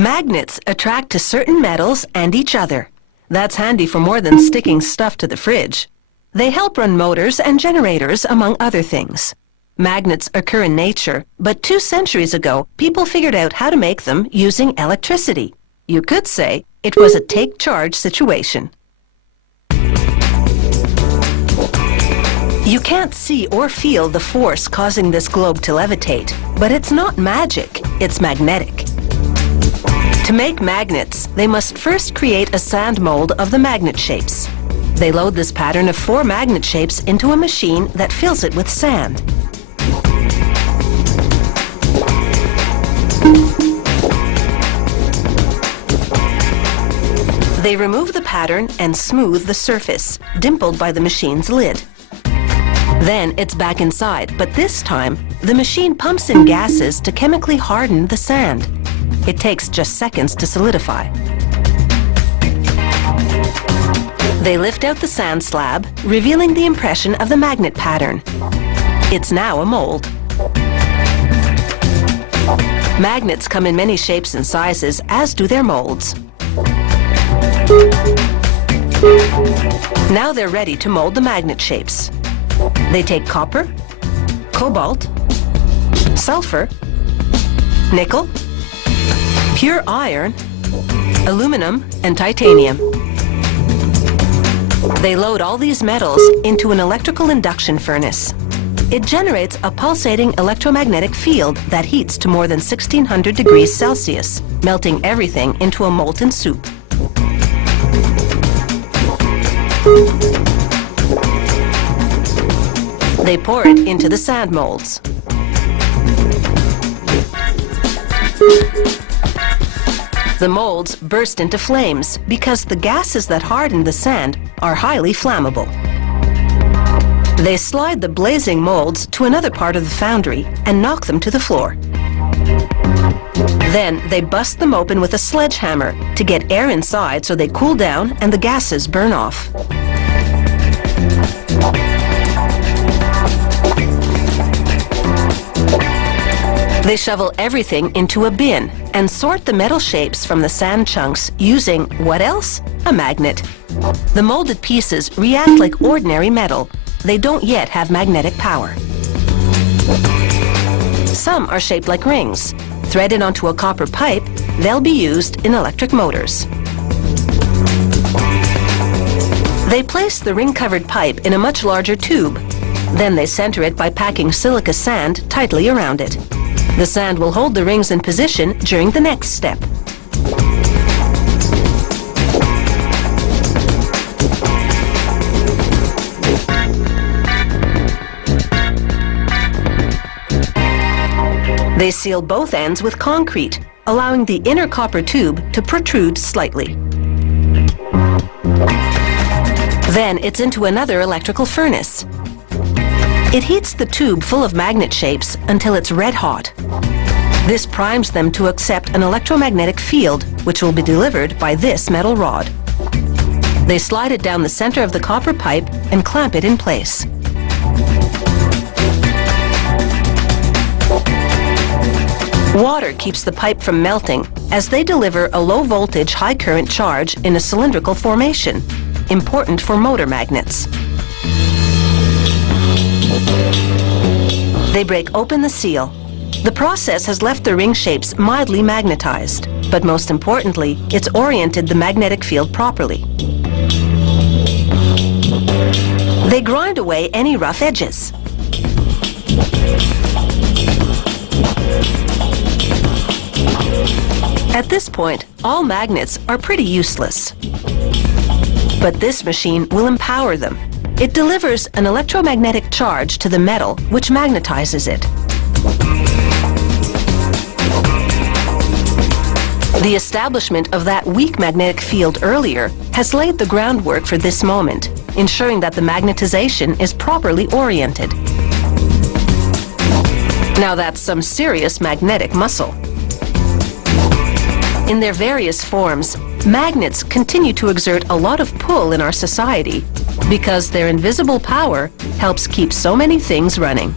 Magnets attract to certain metals and each other. That's handy for more than sticking stuff to the fridge. They help run motors and generators, among other things. Magnets occur in nature, but 2 centuries ago, people figured out how to make them using electricity. You could say it was a take-charge situation. You can't see or feel the force causing this globe to levitate, but it's not magic, it's magnetic. To make magnets, they must first create a sand mold of the magnet shapes. They load this pattern of 4 magnet shapes into a machine that fills it with sand. They remove the pattern and smooth the surface, dimpled by the machine's lid. Then it's back inside, but this time, the machine pumps in gases to chemically harden the sand. It takes just seconds to solidify. They lift out the sand slab, revealing the impression of the magnet pattern. It's now a mold. Magnets come in many shapes and sizes, as do their molds. Now they're ready to mold the magnet shapes. They take copper, cobalt, sulfur, nickel, pure iron, aluminum, and titanium. They load all these metals into an electrical induction furnace. It generates a pulsating electromagnetic field that heats to more than 1600 degrees Celsius, melting everything into a molten soup. They pour it into the sand molds. The molds burst into flames because the gases that harden the sand are highly flammable. They slide the blazing molds to another part of the foundry and knock them to the floor. Then they bust them open with a sledgehammer to get air inside so they cool down and the gases burn off. They shovel everything into a bin and sort the metal shapes from the sand chunks using, what else? A magnet. The molded pieces react like ordinary metal. They don't yet have magnetic power. Some are shaped like rings. Threaded onto a copper pipe, they'll be used in electric motors. They place the ring-covered pipe in a much larger tube. Then they center it by packing silica sand tightly around it. The sand will hold the rings in position during the next step. They seal both ends with concrete, allowing the inner copper tube to protrude slightly. Then it's into another electrical furnace. It heats the tube full of magnet shapes until it's red hot. This primes them to accept an electromagnetic field, which will be delivered by this metal rod. They slide it down the center of the copper pipe and clamp it in place. Water keeps the pipe from melting as they deliver a low-voltage, high-current charge in a cylindrical formation, important for motor magnets. They break open the seal. The process has left the ring shapes mildly magnetized, but most importantly, it's oriented the magnetic field properly. They grind away any rough edges. At this point, all magnets are pretty useless. But this machine will empower them. It delivers an electromagnetic charge to the metal, which magnetizes it. The establishment of that weak magnetic field earlier has laid the groundwork for this moment, ensuring that the magnetization is properly oriented. Now that's some serious magnetic muscle. In their various forms, magnets continue to exert a lot of pull in our society because their invisible power helps keep so many things running.